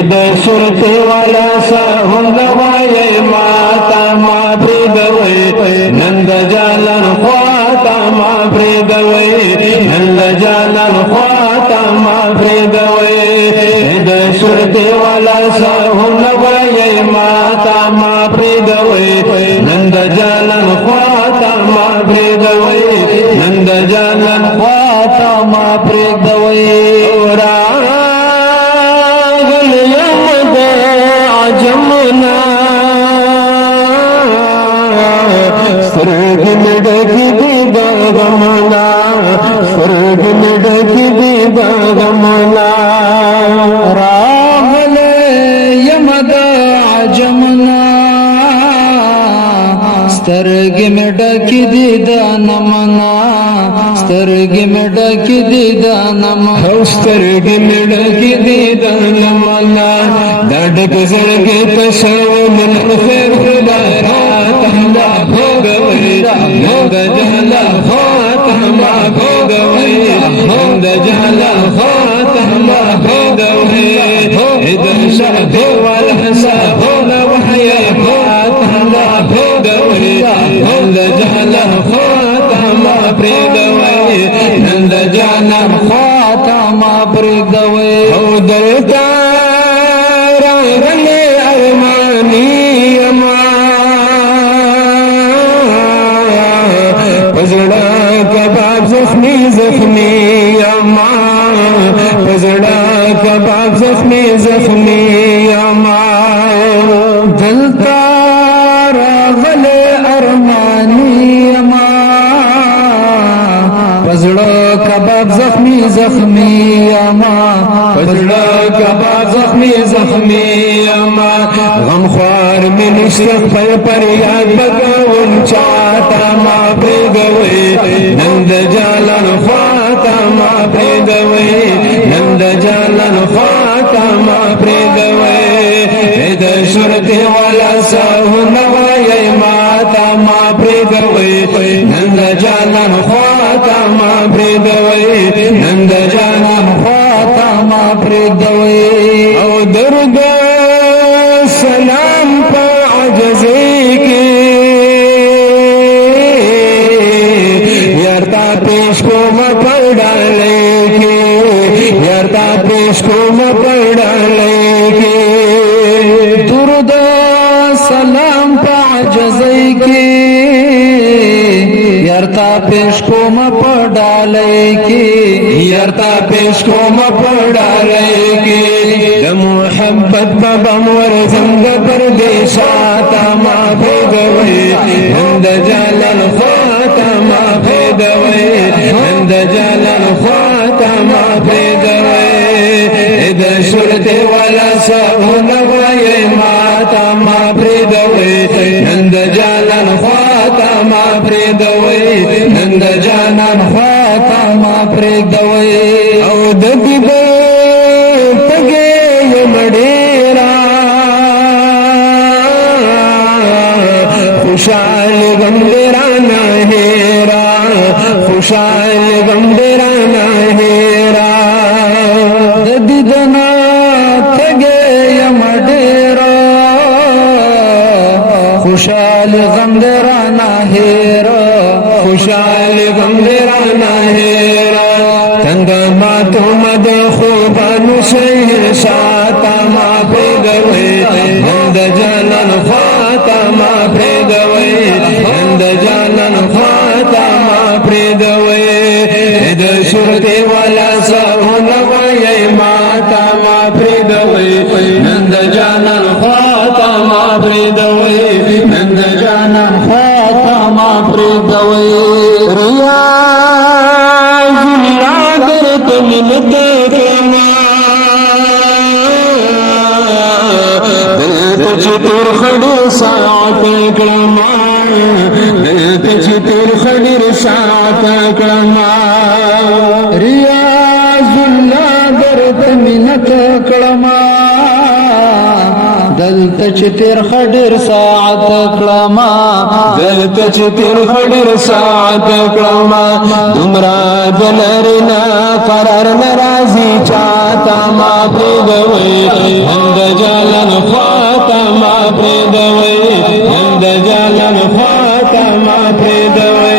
د سرته والا سهم وای ماتا ما بریدوي نند جانان خواتا ما بریدوي نند جانان خواتا ما بریدوي د سرته والا سهم وای ماتا ما بریدوي نند جانان خواتا ما بریدوي نند جانان خواتا ما بریدوي जमुना स्वर्ग में डकी दीदा गमना स्वर्ग में डकी दीदा गमना राहल यमद जमुना स्तर्ग में डकी दीदा नमना स्तर्ग में डकी दीदा नमना स्तर्ग में डकी दीदा नमना दडक जड़ग तशव मन खैर खुदारा तहला भोगवई नंद जहला फातमा भोगवई नंद जहला फातमा भोगवई इधर शहद वाला हसा भोला वहया फातमा भोगवई नंद जहला फातमा प्रेगवई नंद जाना फातमा प्रेगवई ओ दलता रंगले अरमानी अमा पजड़ा कबाब जख्मी जख्मी अमा पजड़ा कबाब जख्मी जख्मी अमा जलता रंगले अरमानी अमा पजड़ा कबाब जख्मी जख्मी अमा पजड़ा कबाब जख्मी जख्मी अमा गमख्वार में निश्चक पर याद बगाउन चाहता मा प्रेगवई नंद जालन ख्वाता मा प्रेगवई नंद जालन ख्वाता मा प्रेगवई इद शुरते वाला साहु नवाय माता मा प्रेगवई नंद जालन ख्वाता मा प्रेगवई नंद जालन ख्वाता मा प्रेगवई ओ दर्द सलाम पर आजज़ी के यारता पेश को मर डाले के यारता पेश को मर डाले के दुर्द सलाम पर आजज़ी के यारता पेश को मर डाले के यारता पेश को मर डाले के मोहब्बत बमवर संग परदेशाता मा भोगवई नंद जालन ख्वाता मा भोगवई नंद जालन ख्वाता मा भोगवई इद शुरते वाला सब नवय माता मा भोगवई नंद जालन ख्वाता मा भोगवई नंद जालन ख्वाता मा भोगवई औ दबी तगे मडेरा खुशाल गंडेरा ना हेरा खुशाल गंडेरा ना हेरा ददना तगे मडेरा खुशाल गंडेरा ना हेरा खुशाल गंडेरा ना हेरा तंगा मा तो मद खुबानु शहर शाता मा प्रेगवई नंद जालन ख्वाता मा प्रेगवई नंद जालन ख्वाता मा प्रेगवई इद शुरते वाला साहु नवय माता मा प्रेगवई नंद जालन ख्वाता मा प्रेगवई नंद जालन ख्वाता मा प्रेगवई रिया मिलत कमा तुझ तुर खड़ी साथ कलमा तुझ तुर खड़ी साथ कलमा रियाजुल्ला दर्द मिनत कलमा دلته چې تیر خډیر ساعت کلمه دلته چې تیر خډیر ساعت کلمه دومره د نرینا قرار ناراضي چاته ما پرېږدوئ هند جلن خواته ما پرېږدوئ هند جلن خواته ما پرېږدوئ